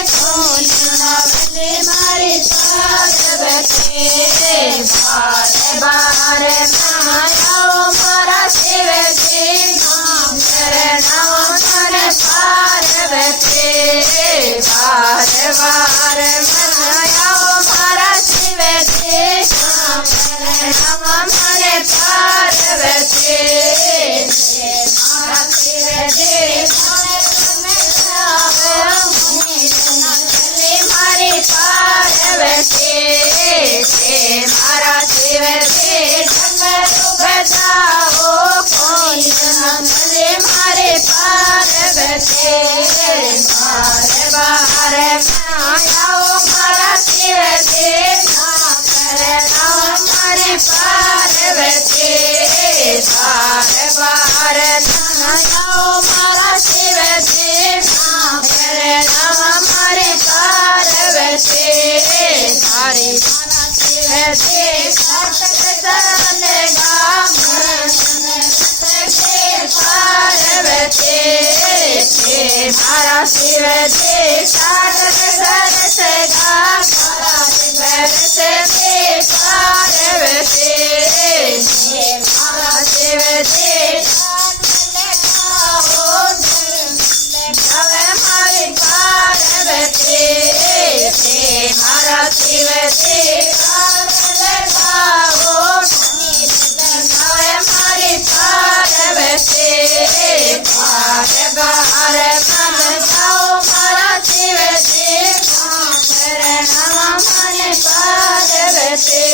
पुण्य मारी पार्वती बारे बारे मायाओ मारा शिव जी शरणम मारे पार्वती बारे बारे मायाओ मारा शिव जी शरणम मारे पार्वती मारा शिव जी मारी पार्वती मारा शिव जी बजाओ कोई मंगले मारे पार्वती बारे बारे मायाओ मारा शिव जी मारे पार्वती बारे बारे मायाओ मारा शिव जी मारे पार्वती हरे मारा शिव जी पार्वती मारा शिव जी पार्वती मारा शिव जी मारी पार्वती मारा शिव जी मारी पार्वती बारे बारे मन जाओ मारा शिव जी शरणम मारे पार्वती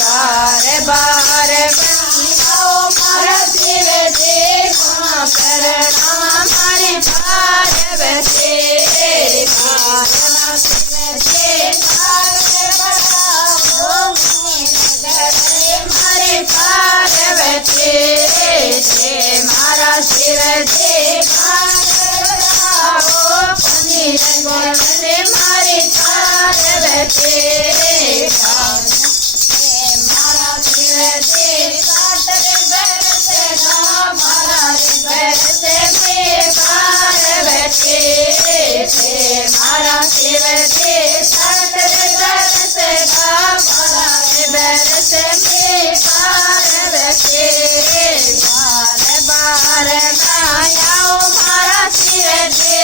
बारे बारे मन जाओ मारा शिव जी शरणम मारे पार्वती बारे शिव जी मारे पार्वती मारा शिव जी मारी पार्वती मारा शिव जी पार्वती मारा शिव जी पार्वती बारे बारे मायाओ मारा शिव जी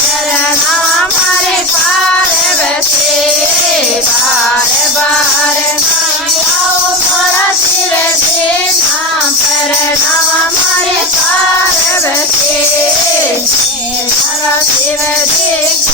शरणम मारे पार्वती बारे बारे मायाओ मारा शिव जी शरणम मारे पार्वती मारा शिव जी